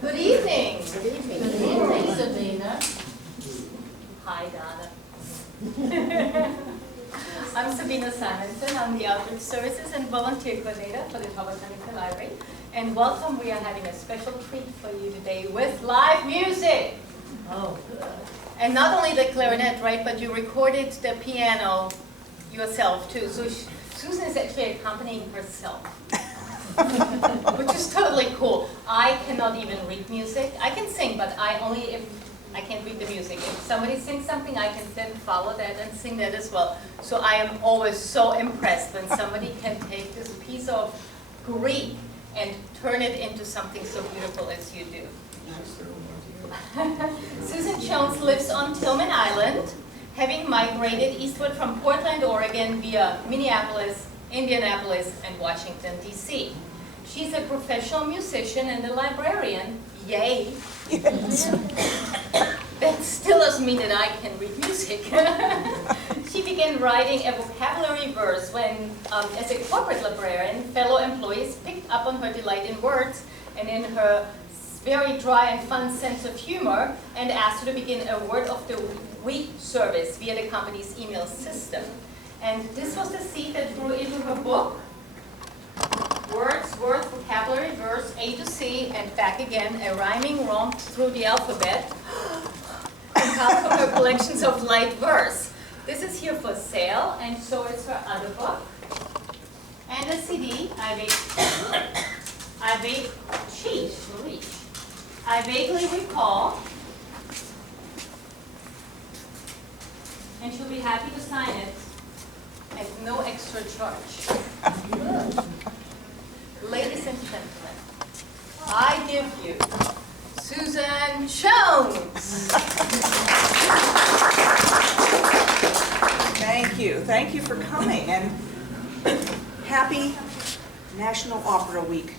Good evening. Good evening. Good evening, Sabina. Hi, Donna. I'm Sabina Simonson. I'm the Outreach Services and Volunteer Coordinator for the Thomas Huntington Library. And welcome, we are having a special treat for you today with live music. Oh, good. And not only the clarinet, right, but you recorded the piano yourself too. So Susan is actually accompanying herself. Which is totally cool. I cannot even read music. I can sing, but I can't read the music. If somebody sings something, I can then follow that and sing that as well. So I am always so impressed when somebody can take this piece of Greek and turn it into something so beautiful as you do. Susan Jones lives on Tillman Island, having migrated eastward from Portland, Oregon via Minneapolis, Indianapolis, and Washington, D.C. She's a professional musician and a librarian. Yay! Yes. That still doesn't mean that I can read music. She began writing a vocabulary verse when, as a corporate librarian, fellow employees picked up on her delight in words and in her very dry and fun sense of humor and asked her to begin a word of the week service via the company's email system. And this was the seed that grew into her book, Words, Vocabulary, Verse, A to C, and back again, a rhyming romp through the alphabet, compiled from her collections of light verse. This is here for sale, and so is her other book. And a CD, I vaguely recall, and she'll be happy to sign it at no extra charge. Ladies and gentlemen, I give you Susan Jones. Thank you. Thank you for coming, and happy National Opera Week.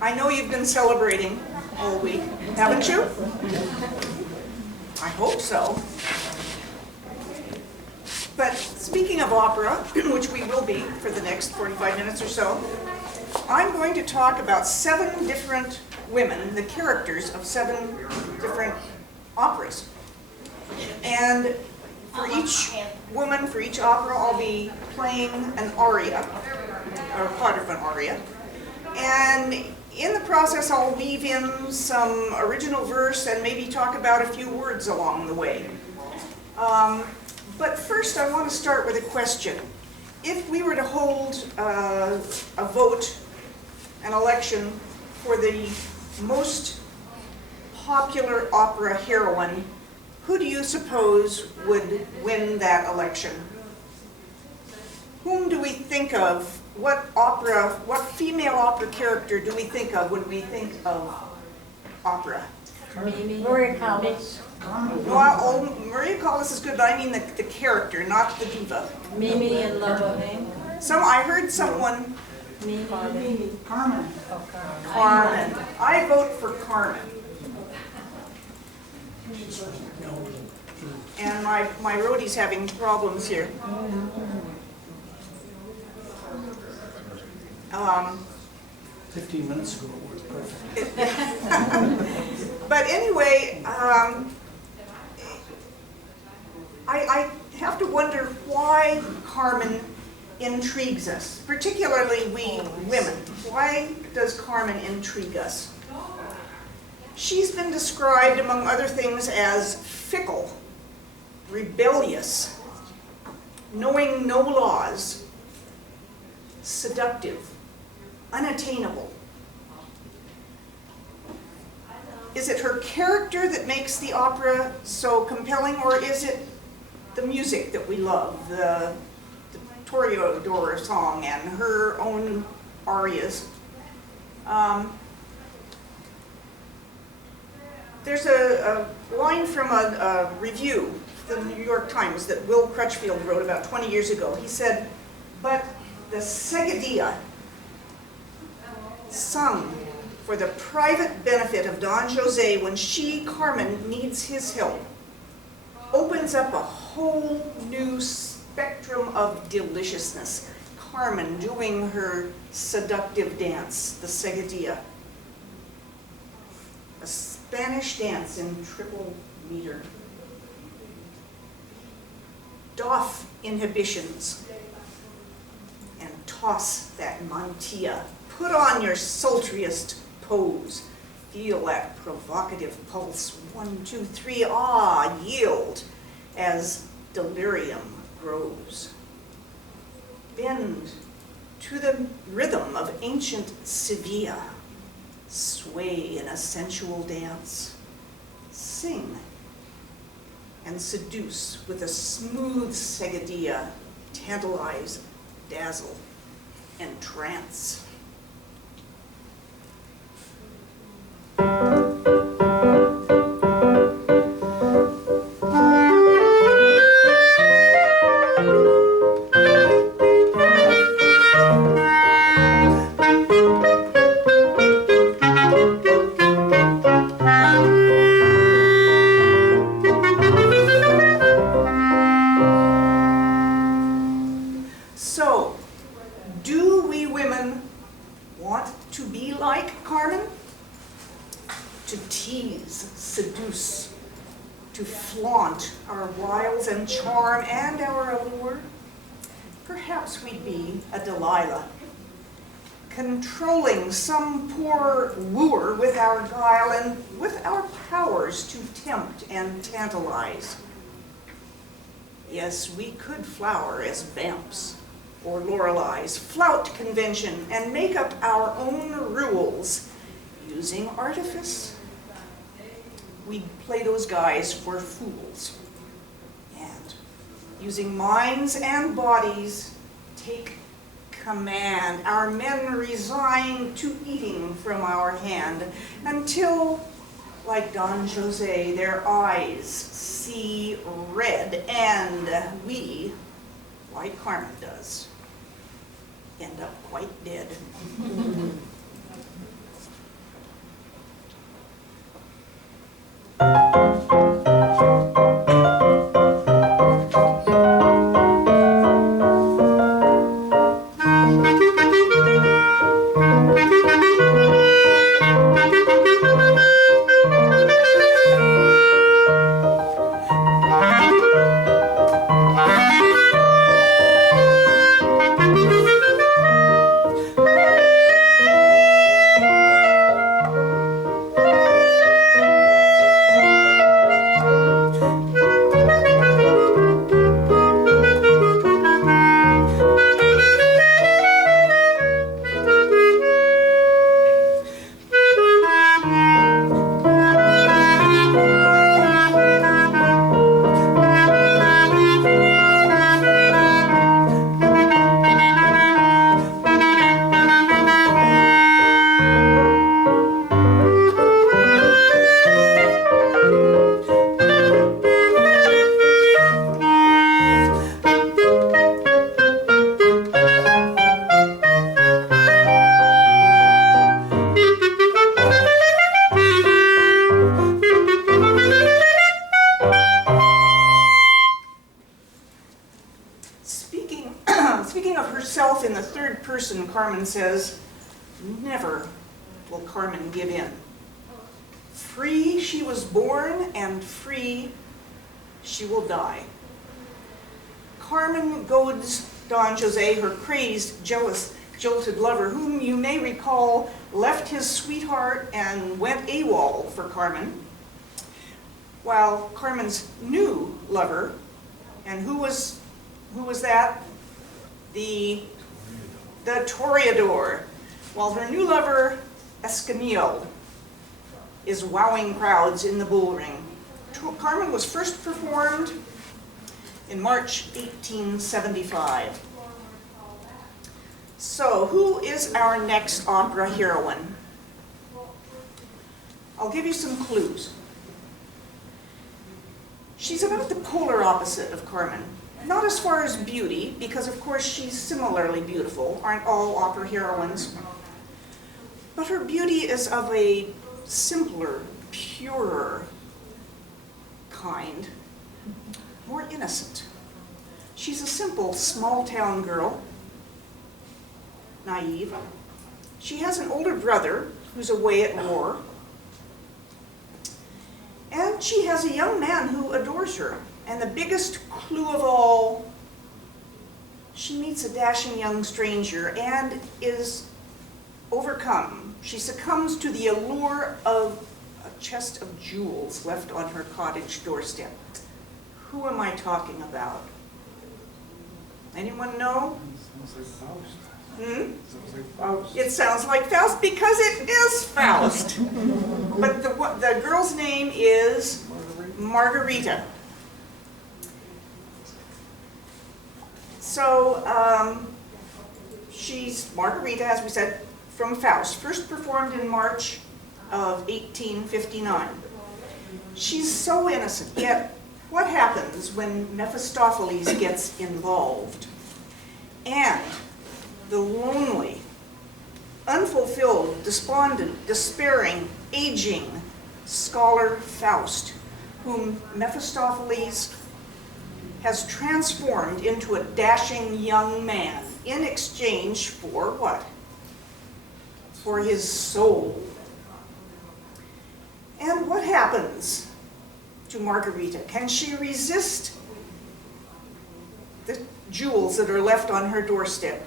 I know you've been celebrating all week, haven't you? I hope so. But speaking of opera, which we will be for the next 45 minutes or so, I'm going to talk about 7 different women, the characters of 7 different operas. And for each woman, for each opera, I'll be playing an aria, or part of an aria. And in the process, I'll weave in some original verse and maybe talk about a few words along the way. But first, I want to start with a question. If we were to hold a vote, an election, for the most popular opera heroine, who do you suppose would win that election? Whom do we think of? What female opera character do we think of when we think of opera? Maria Callas. Well, Maria Callas is good, but I mean the character, not the diva. Mimi and Love. I heard someone. Mimi. Carmen. Oh, Carmen. Carmen. I vote for Carmen. And my roadie's having problems here. 15 minutes ago it worked perfect. But anyway, I have to wonder why Carmen intrigues us, particularly we women. Why does Carmen intrigue us? She's been described, among other things, as fickle, rebellious, knowing no laws, seductive, unattainable. Is it her character that makes the opera so compelling, or is it the music that we love, the Toreador song and her own arias? There's a line from a review, the New York Times, that Will Crutchfield wrote about 20 years ago. He said, "But the Seguidilla, sung for the private benefit of Don José when she, Carmen, needs his help, opens up a whole new spectrum of deliciousness." Carmen doing her seductive dance, the Seguidilla. a Spanish dance in triple meter. Doff inhibitions and toss that mantilla. Put on your sultriest pose. Feel that provocative pulse. 1, 2, 3, yield as delirium grows. Bend to the rhythm of ancient Sevilla. Sway in a sensual dance. Sing and seduce with a smooth seguedilla. Tantalize, dazzle, and trance. So, do we women want to be like Carmen? To tease, seduce, to flaunt our wiles and charm and our allure? Perhaps we'd be a Delilah, controlling some poor wooer with our guile and with our powers to tempt and tantalize. Yes, we could flower as vamps or Loreleis, flout convention, and make up our own rules using artifice. We'd play those guys for fools, and using minds and bodies, take command. Our men resign to eating from our hand until, like Don Jose, their eyes see red, and we, like Carmen does, end up quite dead. Speaking of herself in the third person, Carmen says, never will Carmen give in. Free she was born, and free she will die. Carmen goads Don Jose, her crazed, jealous, jilted lover, whom you may recall left his sweetheart and went AWOL for Carmen, while Carmen's new lover, and who was that? The Toreador. While her new lover, Escamillo, is wowing crowds in the bull ring. Carmen was first performed in March 1875. So, who is our next opera heroine? I'll give you some clues. She's about the polar opposite of Carmen. Not as far as beauty, because of course she's similarly beautiful, aren't all opera heroines? But her beauty is of a simpler, purer kind, more innocent. She's a simple, small-town girl, naive. She has an older brother who's away at war, And she has a young man who adores her. And the biggest clue of all, she meets a dashing young stranger and is overcome. She succumbs to the allure of a chest of jewels left on her cottage doorstep. Who am I talking about? Anyone know? Sounds like Faust. Hmm? Sounds like Faust. It sounds like Faust because it is Faust. But the girl's name is Margarita. So she's Margarita, as we said, from Faust, first performed in March of 1859. She's so innocent, yet what happens when Mephistopheles gets involved? And the lonely, unfulfilled, despondent, despairing, aging scholar Faust, whom Mephistopheles has transformed into a dashing young man in exchange for what? For his soul. And what happens to Margarita? Can she resist the jewels that are left on her doorstep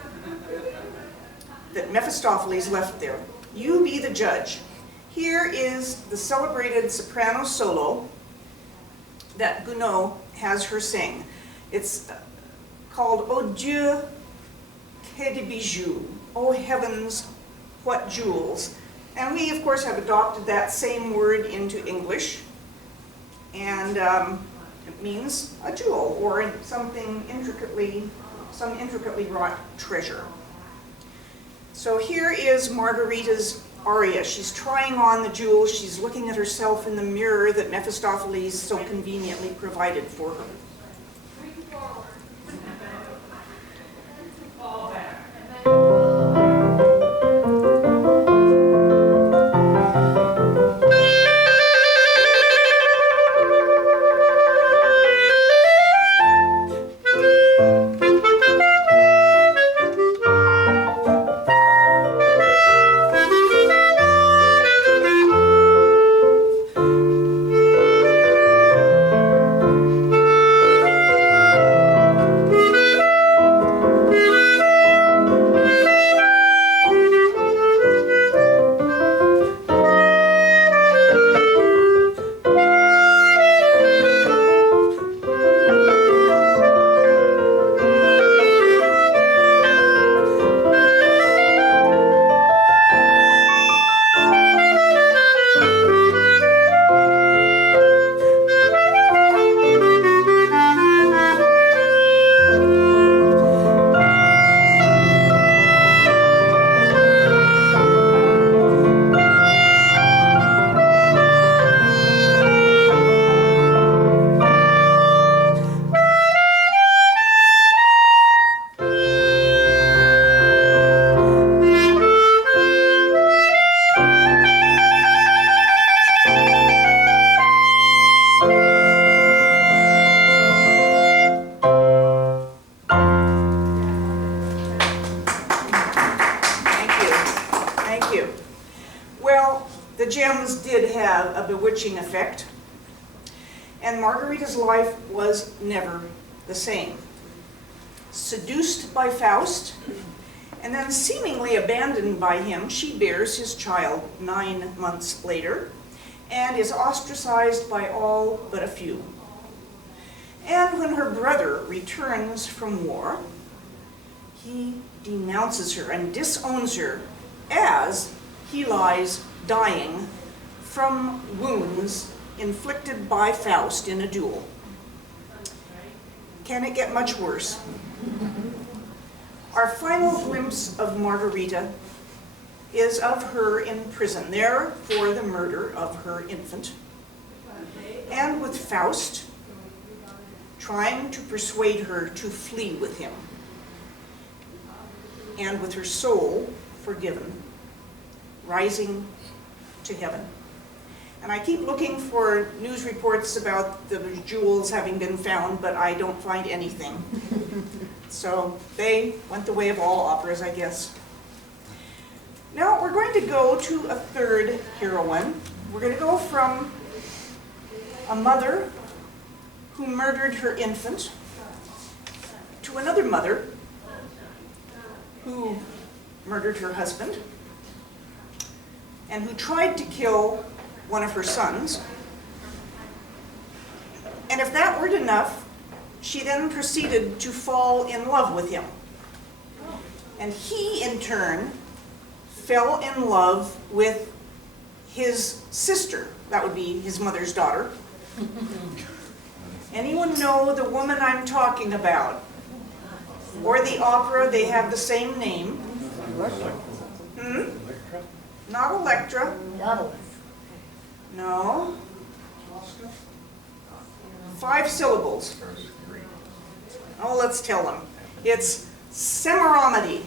that Mephistopheles left there? You be the judge. Here is the celebrated soprano solo that Gounod has her sing. It's called "Oh Dieu, que de bijoux," Oh heavens, what jewels. And we, of course, have adopted that same word into English. And it means a jewel or something some intricately wrought treasure. So here is Margarita's aria. She's trying on the jewels. She's looking at herself in the mirror that Mephistopheles so conveniently provided for her. The gems did have a bewitching effect, and Margarita's life was never the same. Seduced by Faust, and then seemingly abandoned by him, she bears his child 9 months later, and is ostracized by all but a few. And when her brother returns from war, he denounces her and disowns her as he lies dying from wounds inflicted by Faust in a duel. Can it get much worse? Our final glimpse of Margarita is of her in prison, there for the murder of her infant, and with Faust trying to persuade her to flee with him, and with her soul forgiven, rising to heaven. And I keep looking for news reports about the jewels having been found, but I don't find anything. So they went the way of all operas, I guess. Now we're going to go to a third heroine. We're going to go from a mother who murdered her infant, to another mother who murdered her husband, and who tried to kill one of her sons. And if that weren't enough, she then proceeded to fall in love with him. And he, in turn, fell in love with his sister. That would be his mother's daughter. Anyone know the woman I'm talking about? Or the opera, they have the same name. Hmm? Not Electra. No. 5 syllables. Oh, let's tell them. It's Semiramide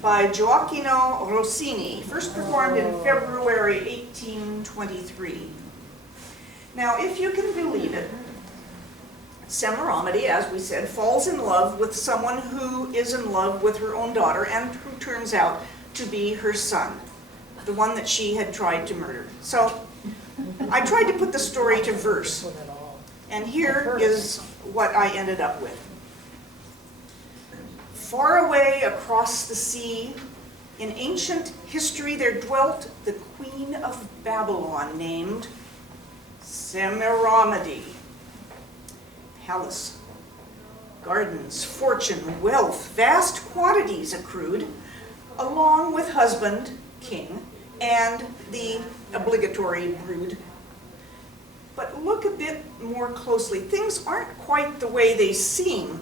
by Gioacchino Rossini, first performed in February 1823. Now, if you can believe it, Semiramide, as we said, falls in love with someone who is in love with her own daughter and who turns out to be her son, the one that she had tried to murder. So I tried to put the story to verse, and here is what I ended up with. Far away across the sea, in ancient history there dwelt the queen of Babylon named Semiramide. Palace, gardens, fortune, wealth, vast quantities accrued, along with husband, king, and the obligatory brood. But look a bit more closely. Things aren't quite the way they seem.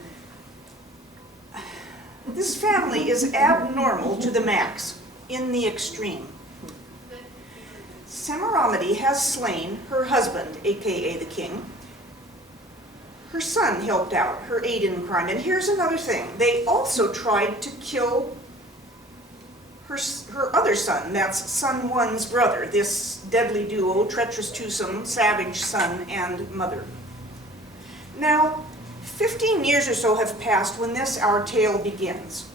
This family is abnormal to the max, in the extreme. Semiramide has slain her husband, aka the king. Her son helped out, her aid in crime. And here's another thing. They also tried to kill her other son, that's son one's brother, this deadly duo, treacherous twosome, savage son and mother. Now, 15 years or so have passed when this, our tale, begins.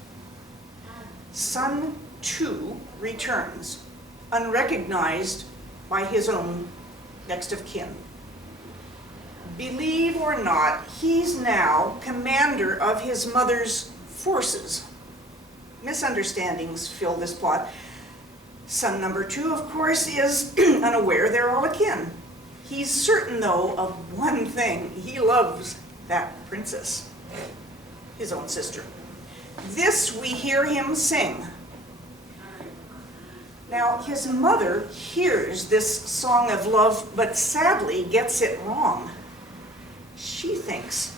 Son 2 returns, unrecognized by his own next of kin. Believe or not, he's now commander of his mother's forces. Misunderstandings fill this plot. Son number 2, of course, is unaware they're all akin. He's certain, though, of one thing. He loves that princess, his own sister. This we hear him sing. Now, his mother hears this song of love, but sadly gets it wrong. She thinks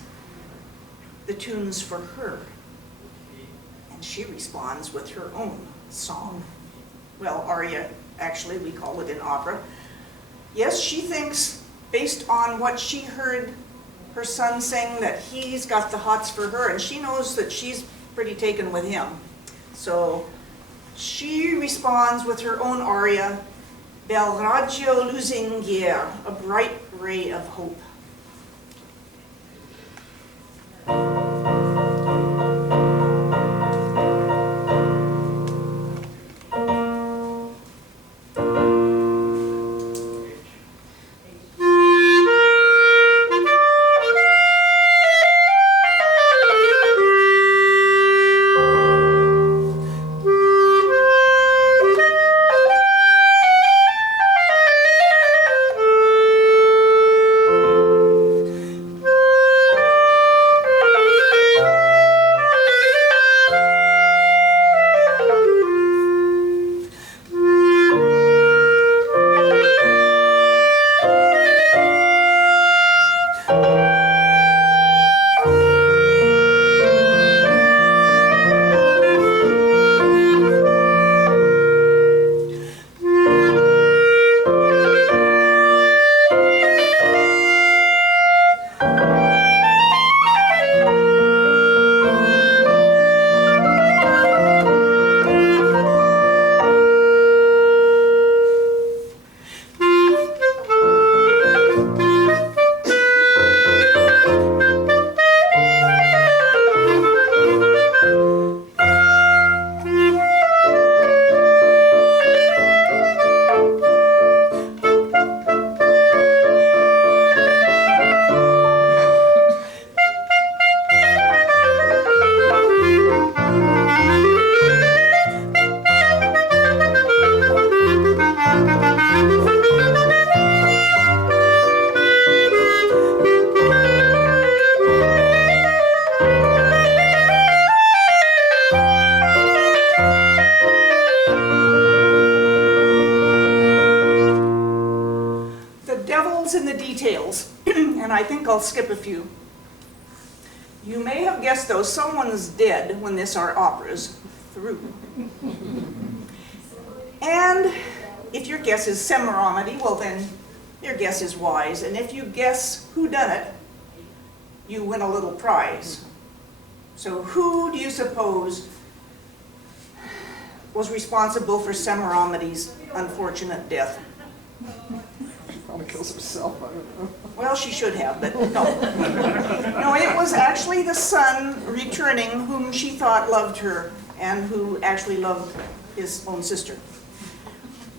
the tune's for her, and she responds with her own song. Well, aria, actually, we call it in opera. Yes, she thinks, based on what she heard her son sing, that he's got the hots for her, and she knows that she's pretty taken with him. So she responds with her own aria, Bel raggio lusinghier, a bright ray of hope. devil's in the details, and I think I'll skip a few. You may have guessed, though, someone's dead when this art opera's through. And if your guess is Semiramis, well then, your guess is wise. And if you guess who done it, you win a little prize. So who do you suppose was responsible for Semiramis' unfortunate death? She probably kills herself, I don't know. Well, she should have, but no. No, it was actually the son returning whom she thought loved her and who actually loved his own sister.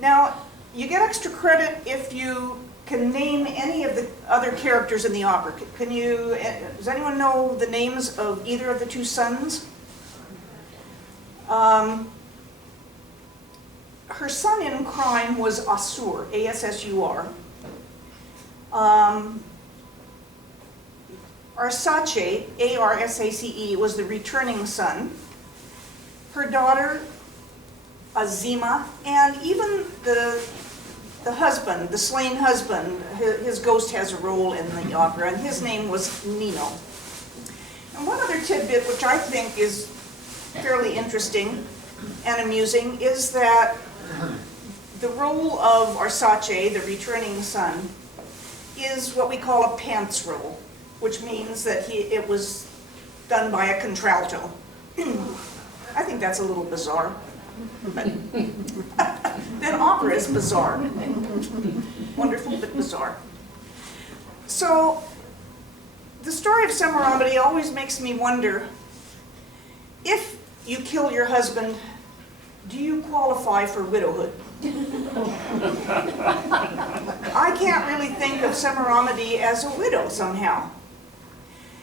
Now, you get extra credit if you can name any of the other characters in the opera. Does anyone know the names of either of the two sons? Her son in crime was Assur, A-S-S-U-R. Arsace, A-R-S-A-C-E, was the returning son. Her daughter, Azima, and even the husband, the slain husband, his ghost has a role in the opera, and his name was Nino. And one other tidbit, which I think is fairly interesting and amusing, is that the role of Arsace, the returning son, is what we call a pants role, which means that it was done by a contralto. I think that's a little bizarre. But then opera is bizarre. Wonderful, but bizarre. So, the story of Semiramis always makes me wonder, if you kill your husband, do you qualify for widowhood? I can't really think of Semiramis as a widow somehow.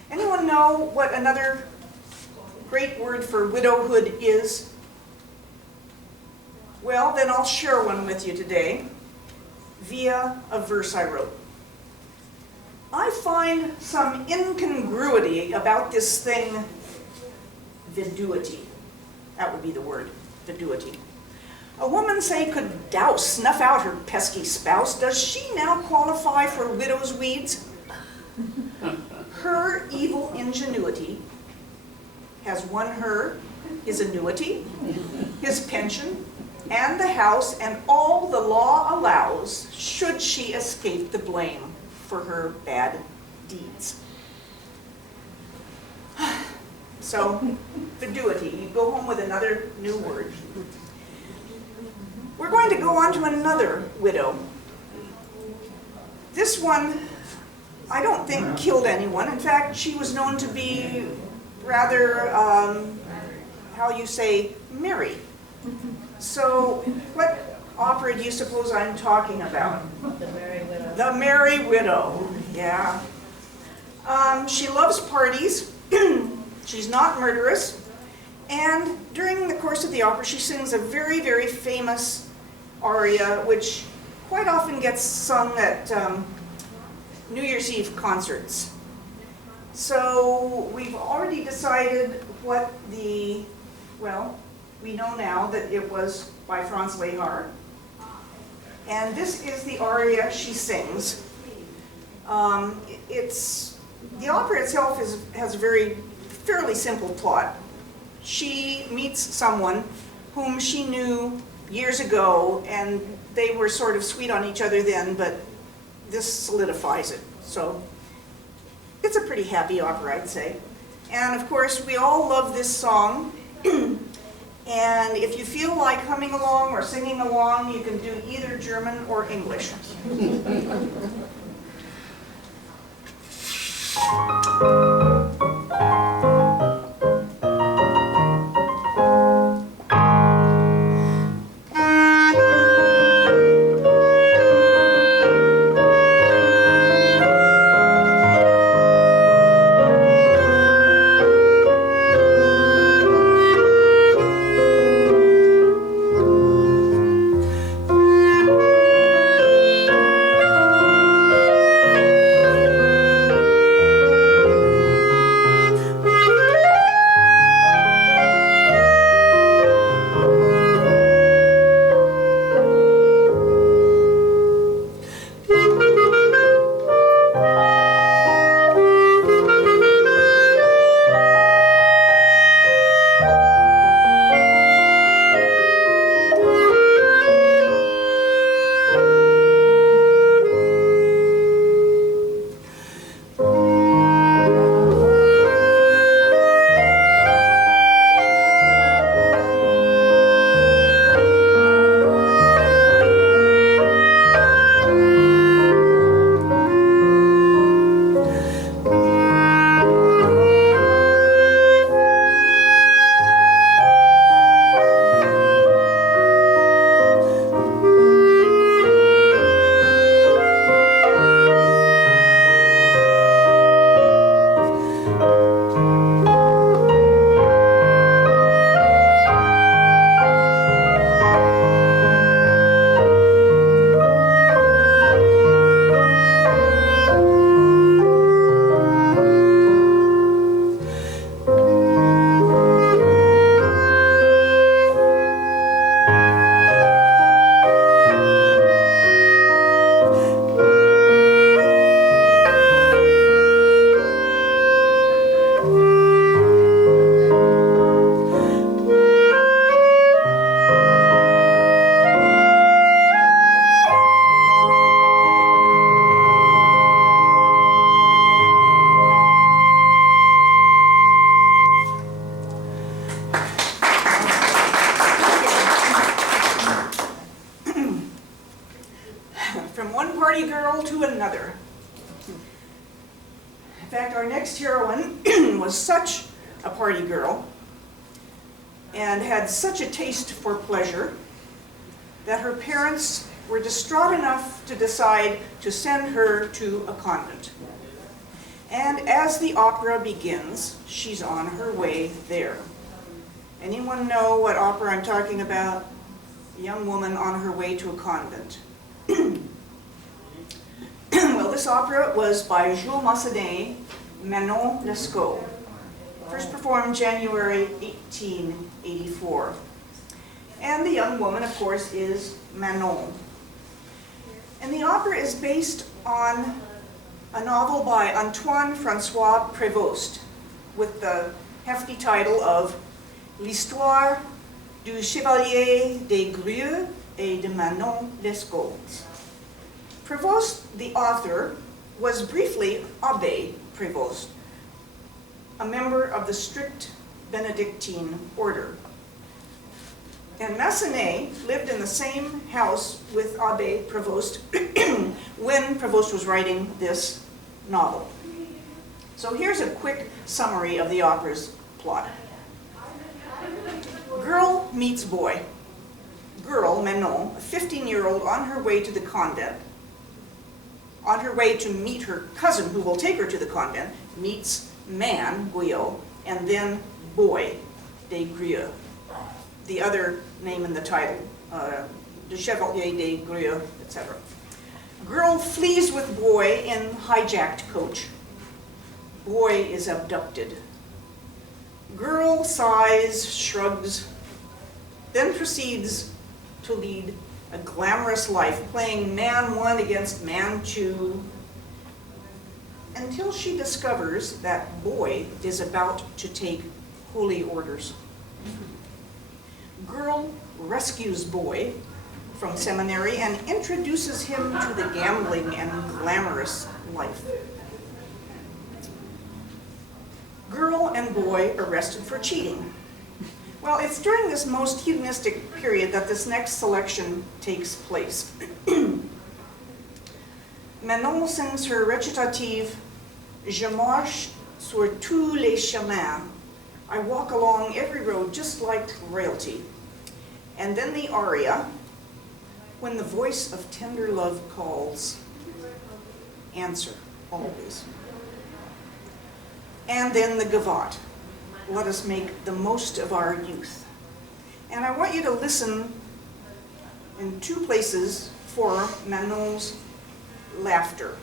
Anyone know what another great word for widowhood is? Well, then I'll share one with you today via a verse I wrote. I find some incongruity about this thing, viduity. That would be the word, viduity. A woman, say, could douse, snuff out her pesky spouse. Does she now qualify for widow's weeds? Her evil ingenuity has won her his annuity, his pension, and the house, and all the law allows, should she escape the blame for her bad deeds. So, viduity, you go home with another new word. We're going to go on to another widow. This one, I don't think killed anyone. In fact, she was known to be rather, how you say, merry. So, what opera do you suppose I'm talking about? The Merry Widow. The Merry Widow, yeah. She loves parties. She's not murderous. And during the course of the opera, she sings a very, very famous aria, which quite often gets sung at New Year's Eve concerts. So we've already decided what we know now that it was by Franz Lehár. And this is the aria she sings. The opera itself has a fairly simple plot. She meets someone whom she knew years ago, and they were sort of sweet on each other then, but this solidifies it. So it's a pretty happy opera, I'd say. And of course, we all love this song. And if you feel like humming along or singing along, you can do either German or English. from one party girl to another. In fact, our next heroine was such a party girl and had such a taste for pleasure that her parents were distraught enough to decide to send her to a convent. And as the opera begins, she's on her way there. Anyone know what opera I'm talking about? A young woman on her way to a convent. Well, this opera was by Jules Massenet, Manon Lescaut. First performed January 1884. And the young woman, of course, is Manon. And the opera is based on a novel by Antoine François Prévost with the hefty title of L'histoire du Chevalier des Grieux et de Manon Lescaut. Prévost, the author, was briefly Abbé Prévost, a member of the strict Benedictine order. And Massenet lived in the same house with Abbé Prévost when Prévost was writing this novel. So here's a quick summary of the opera's plot. Girl meets boy. Girl, Manon, a 15-year-old on her way to the convent, on her way to meet her cousin who will take her to the convent, meets man, Guyot, and then boy, des Grieux, the other name in the title, Le Chevalier des Grieux, etc. Girl flees with boy in hijacked coach. Boy is abducted. Girl sighs, shrugs, then proceeds to lead a glamorous life, playing man one against man two, until she discovers that boy is about to take holy orders. Girl rescues boy from seminary and introduces him to the gambling and glamorous life. Girl and boy arrested for cheating. Well, it's during this most hedonistic period that this next selection takes place. Manon sings her recitative, Je marche sur tous les chemins. I walk along every road just like royalty. And then the aria, when the voice of tender love calls, answer always. And then the gavotte, let us make the most of our youth. And I want you to listen in two places for Manon's laughter.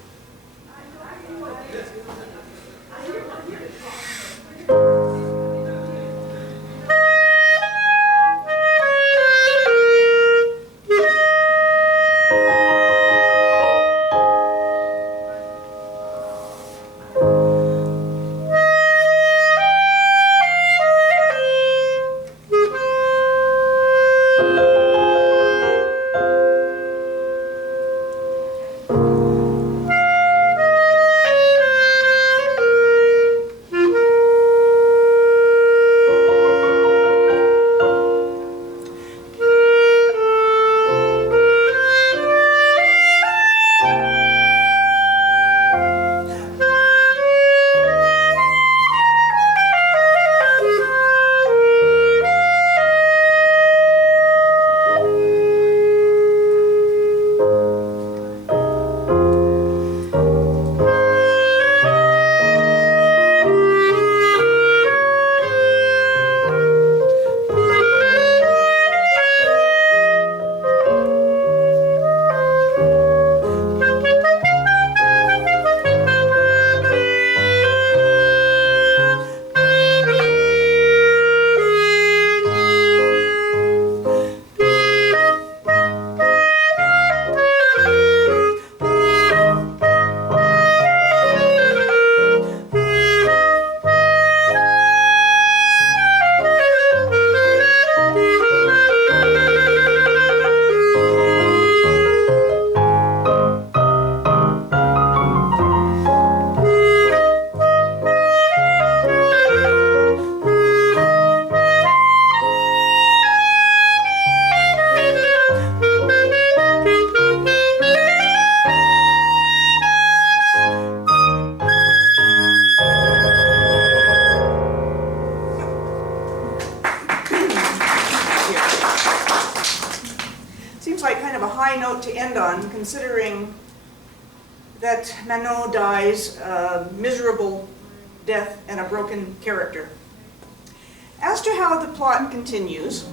end on, considering that Manon dies a miserable death and a broken character. As to how the plot continues,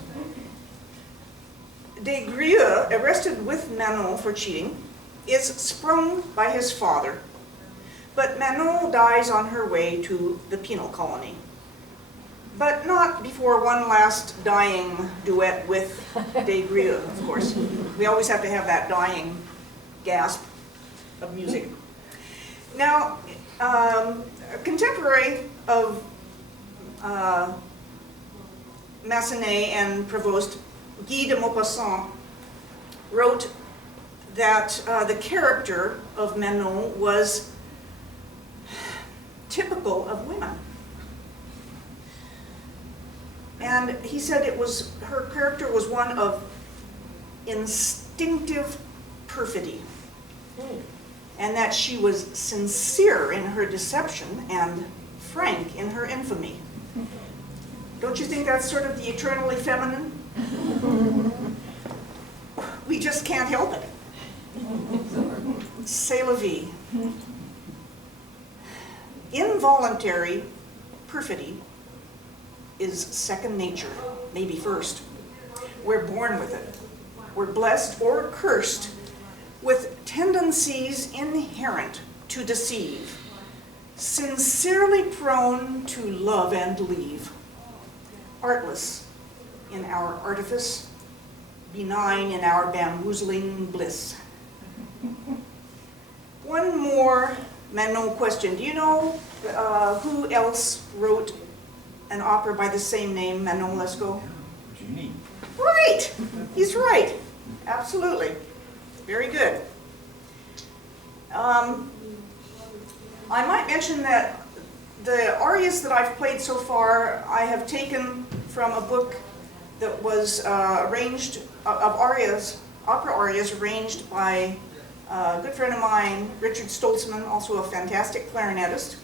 Des Grieux, arrested with Manon for cheating, is sprung by his father, but Manon dies on her way to the penal colony. But not before one last dying duet with Des Grieux, of course. We always have to have that dying gasp of music. Now, a contemporary of Massenet and Prévost, Guy de Maupassant, wrote that the character of Manon was typical of women. And he said her character was one of instinctive perfidy, and that she was sincere in her deception and frank in her infamy. Don't you think that's sort of the eternally feminine? We just can't help it. C'est la vie. Involuntary perfidy is second nature, maybe first. We're born with it. We're blessed or cursed with tendencies inherent to deceive, sincerely prone to love and leave, artless in our artifice, benign in our bamboozling bliss. One more Manon question. Do you know who else wrote an opera by the same name, Manon Lescaut? Junie. Right! He's right. Absolutely. Very good. I might mention that the arias that I've played so far, I have taken from a book that was arranged, of arias, opera arias arranged by a good friend of mine, Richard Stoltzman, also a fantastic clarinetist.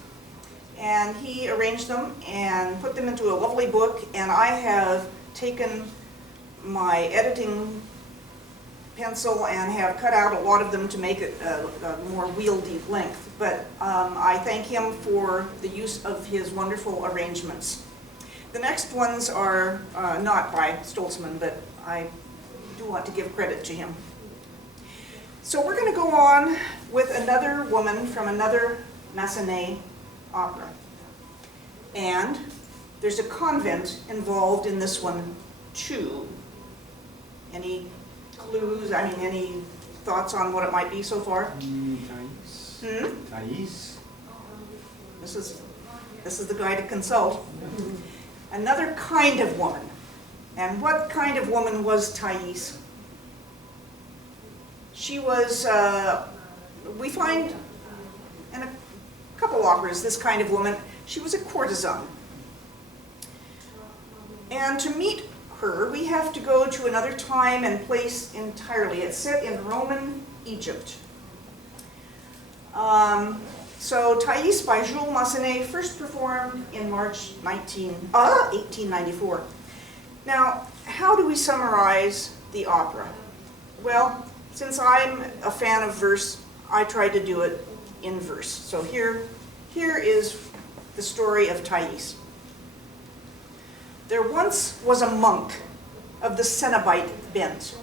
And he arranged them and put them into a lovely book, and I have taken my editing pencil and have cut out a lot of them to make it a more wieldy length. But I thank him for the use of his wonderful arrangements. The next ones are not by Stoltzman, but I do want to give credit to him. So we're going to go on with another woman from another Massenet opera. And there's a convent involved in this one too. Any clues, any thoughts on what it might be so far? Thais. Thais. This is the guy to consult. Another kind of woman. And what kind of woman was Thais? She was, we find in a couple operas this kind of woman, she was a courtesan. And to meet her, we have to go to another time and place entirely. It's set in Roman Egypt. So Thais by Jules Massenet, first performed in March 1894. Now, how do we summarize the opera? Well, since I'm a fan of verse, I tried to do it in verse. So here is the story of Thais. There once was a monk of the Cenobite bent,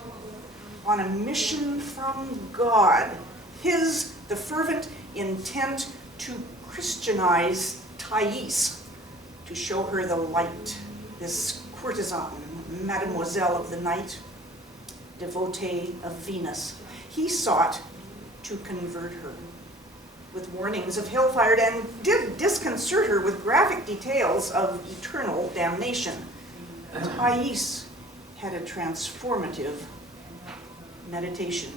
on a mission from God, his the fervent intent to Christianize Thais, to show her the light, this courtesan, mademoiselle of the night, devotee of Venus. He sought to convert her with warnings of hellfire and did disconcert her with graphic details of eternal damnation. Thais had a transformative meditation.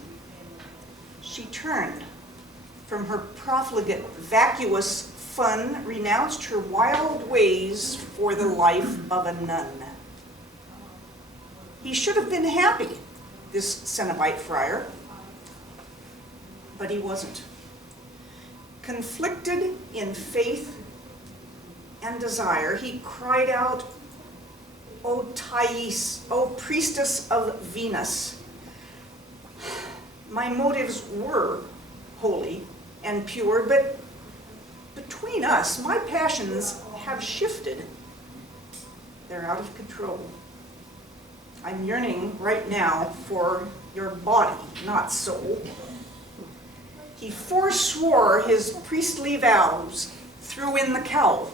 She turned from her profligate, vacuous fun, renounced her wild ways for the life of a nun. He should have been happy, this Cenobite friar, but he wasn't. Conflicted in faith and desire, he cried out, "O Thais, O priestess of Venus, my motives were holy and pure, but between us, my passions have shifted. They're out of control. I'm yearning right now for your body, not soul. He forswore his priestly vows, threw in the cowl,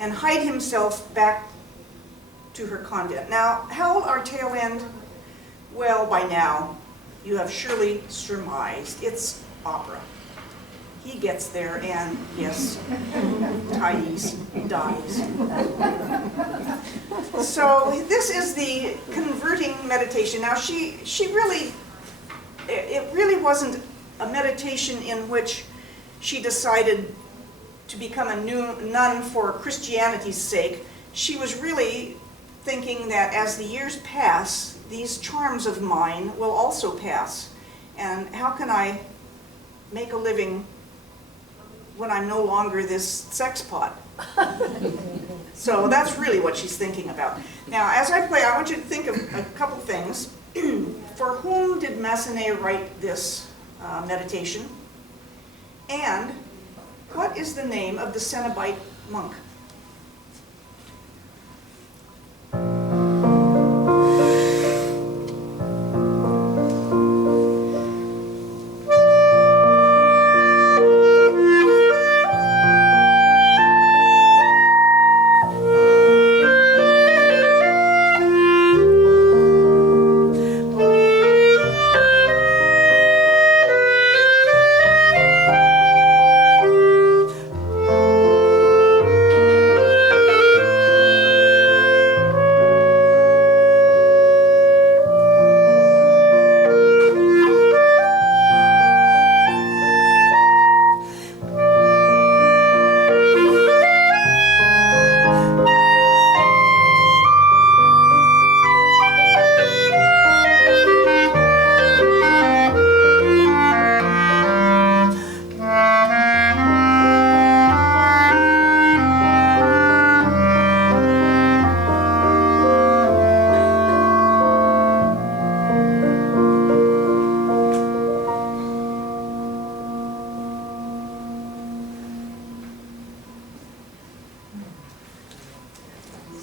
and hied himself back to her convent. Now, how our tail end? Well, by now, you have surely surmised it's opera. He gets there and, yes, Thais dies. So this is the converting meditation. Now she really, it really wasn't a meditation in which she decided to become a nun for Christianity's sake. She was really thinking that as the years pass, these charms of mine will also pass. And how can I make a living when I'm no longer this sex pot? So that's really what she's thinking about. Now, as I play, I want you to think of a couple things. For whom did Massenet write this meditation? And what is the name of the Cenobite monk?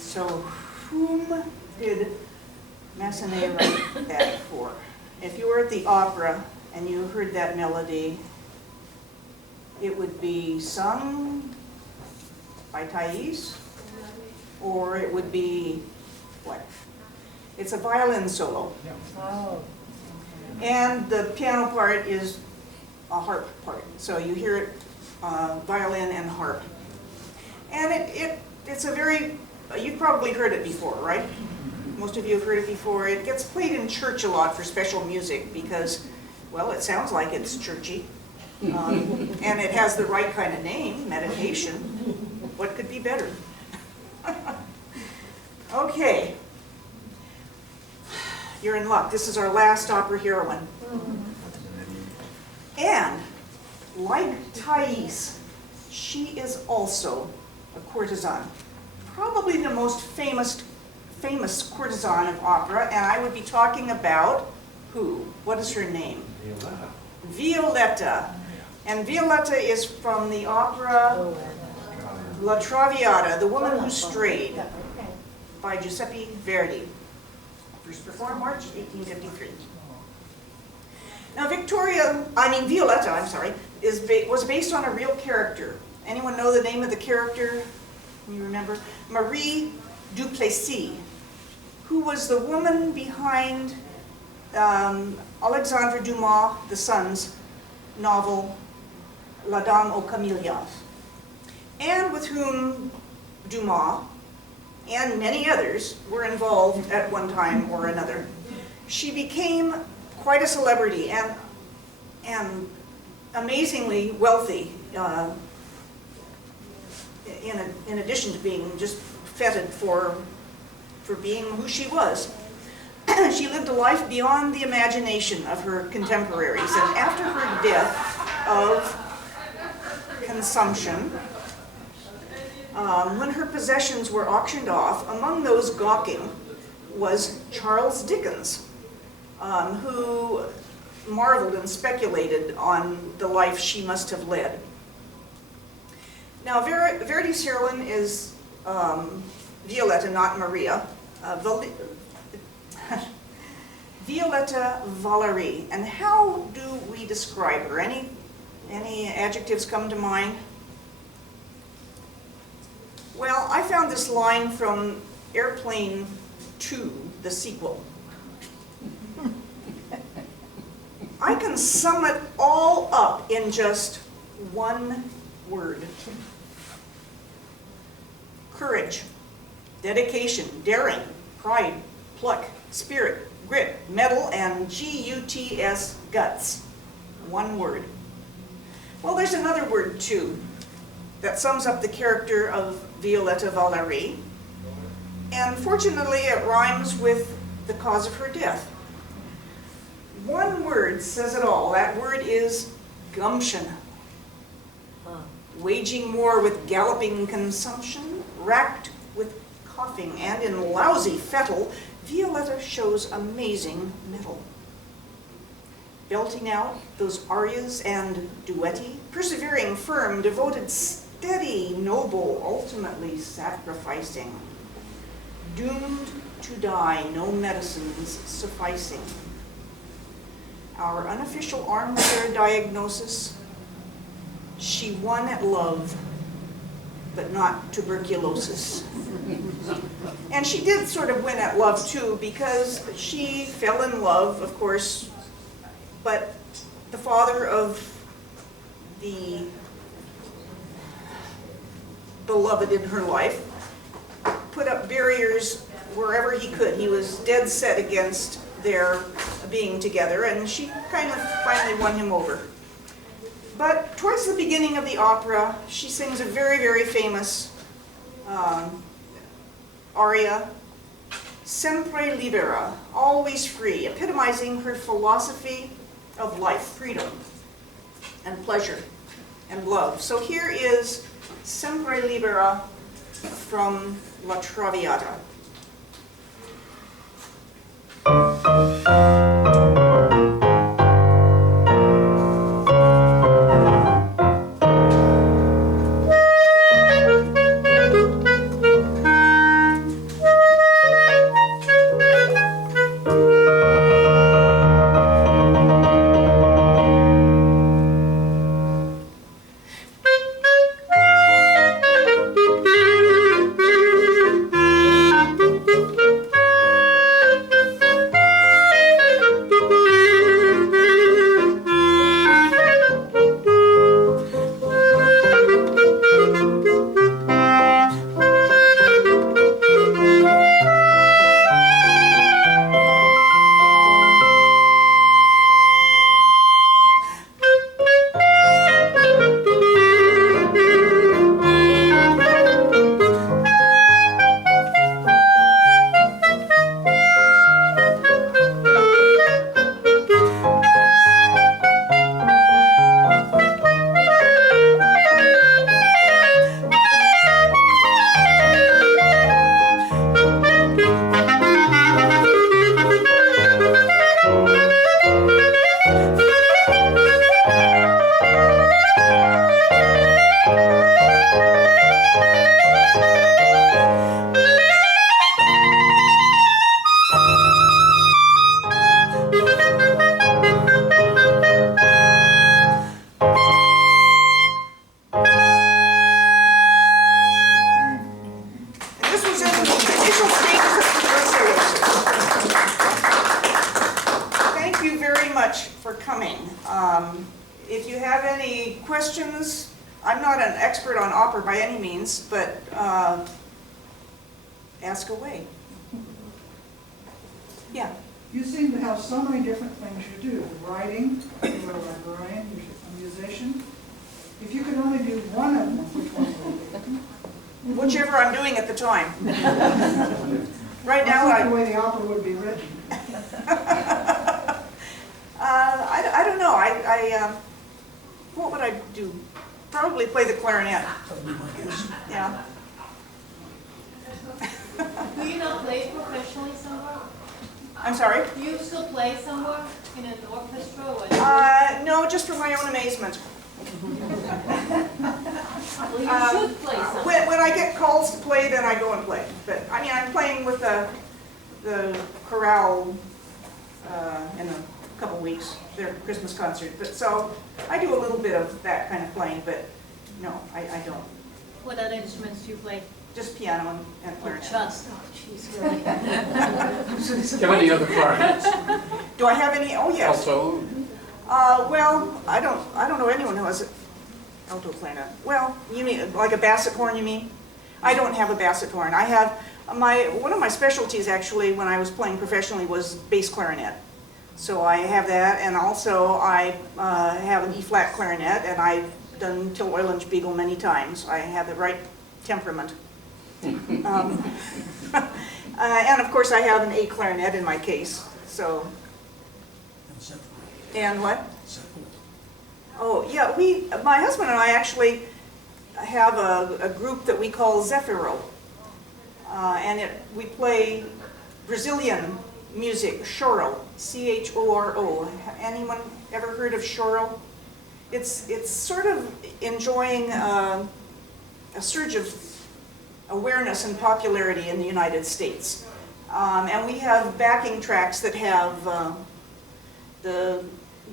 So, whom did Massenet write that for? If you were at the opera and you heard that melody, it would be sung by Thais, or it would be what? It's a violin solo. Oh. And the piano part is a harp part. So you hear it, violin and harp. And it's a very, you've probably heard it before, right? Most of you have heard it before. It gets played in church a lot for special music because, well, it sounds like it's churchy. And it has the right kind of name, meditation. What could be better? Okay. You're in luck. This is our last opera heroine. And like Thais, she is also a courtesan. Probably the most famous courtesan of opera, and I would be talking about who? What is her name? Violetta. Violetta. And Violetta is from the opera La Traviata, The Woman Who Strayed, by Giuseppe Verdi. First performed March 1853. Now Violetta, was based on a real character. Anyone know the name of the character? Can you remember? Marie Duplessis, who was the woman behind Alexandre Dumas, the son's novel La Dame aux Camélias, and with whom Dumas and many others were involved at one time or another. She became quite a celebrity and amazingly wealthy, in addition to being just feted for being who she was. She lived a life beyond the imagination of her contemporaries, and after her death of consumption, when her possessions were auctioned off, among those gawking was Charles Dickens, who marveled and speculated on the life she must have led. Now, Verdi's heroine is Violetta, not Maria. Violetta Valerie. And how do we describe her? Any adjectives come to mind? Well, I found this line from Airplane 2, the sequel. I can sum it all up in just one word. Courage, dedication, daring, pride, pluck, spirit, grit, mettle, and G-U-T-S, guts. One word. Well, there's another word too that sums up the character of Violetta Valerie, and fortunately it rhymes with the cause of her death. One word says it all. That word is gumption. Waging war with galloping consumption, racked with coughing, and in lousy fettle, Violetta shows amazing mettle. Belting out those arias and duetti, persevering, firm, devoted, steady, noble, ultimately sacrificing. Doomed to die, no medicines sufficing. Our unofficial armchair diagnosis: she won at love, but not tuberculosis. And she did sort of win at love too, because she fell in love, of course, but the father of the beloved in her life put up barriers wherever he could. He was dead set against their being together, and she kind of finally won him over. But towards the beginning of the opera, she sings a very, very famous aria, Sempre Libera, always free, epitomizing her philosophy of life, freedom and pleasure and love. So here is Sempre Libera from La Traviata. If you have any questions, I'm not an expert on opera by any means, but ask away. Yeah. You seem to have so many different things you do. Writing, you're a librarian, you're a musician. If you could only do one of them, which one would it be? Whichever I'm doing at the time. Right now, I think the way the opera would be written. I don't know. What would I do? Probably play the clarinet. Yeah. Do you not play professionally somewhere? I'm sorry? Do you still play somewhere in an orchestra? Or No, just for my own amazement. well, you should play somewhere. When I get calls to play, then I go and play. But I mean, I'm playing with the chorale in a couple weeks, their Christmas concert. But so I do a little bit of that kind of playing, but no, I don't. What other instruments do you play? Just piano and clarinet. Just. Oh, jeez, really? Do you have any other clarinets? Do I have any? Oh, yes. Also, Well, I don't know anyone who has an alto clarinet. Well, you mean like a basset horn? You mean? I don't have a basset horn. I have one of my specialties actually when I was playing professionally was bass clarinet. So I have that, and also I have an E-flat clarinet, and I've done Till Eulenspiegel many times. I have the right temperament. And of course I have an A clarinet in my case. So. And what? Oh, yeah, my husband and I actually have a group that we call Zefiro. And we play Brazilian music, choro, C-H-O-R-O. Anyone ever heard of choro? It's sort of enjoying a surge of awareness and popularity in the United States. And we have backing tracks that have the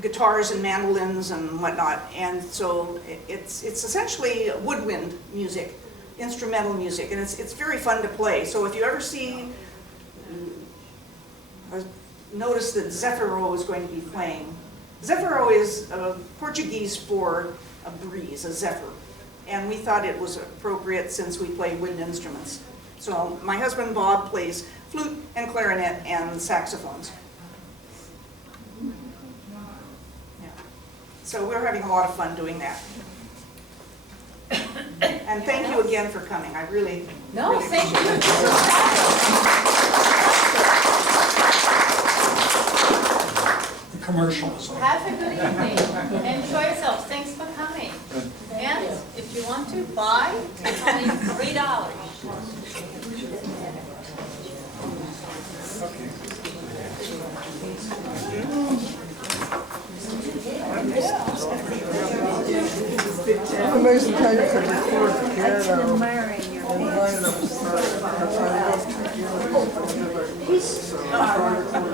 guitars and mandolins and whatnot, and so it's essentially woodwind music, instrumental music, and it's very fun to play. So if you ever see, notice that Zefiro is going to be playing. Zefiro is Portuguese for a breeze, a zephyr, and we thought it was appropriate since we play wind instruments. So my husband Bob plays flute and clarinet and saxophones. So we're having a lot of fun doing that. And thank you again for coming. I really, No, really thank appreciate you. it. The commercials. Have a good evening. Enjoy yourselves. Thanks for coming. And if you want to buy, it's only $3. I'm amazed how you can record the piano Admiring your and line it up. That's how I love to do it.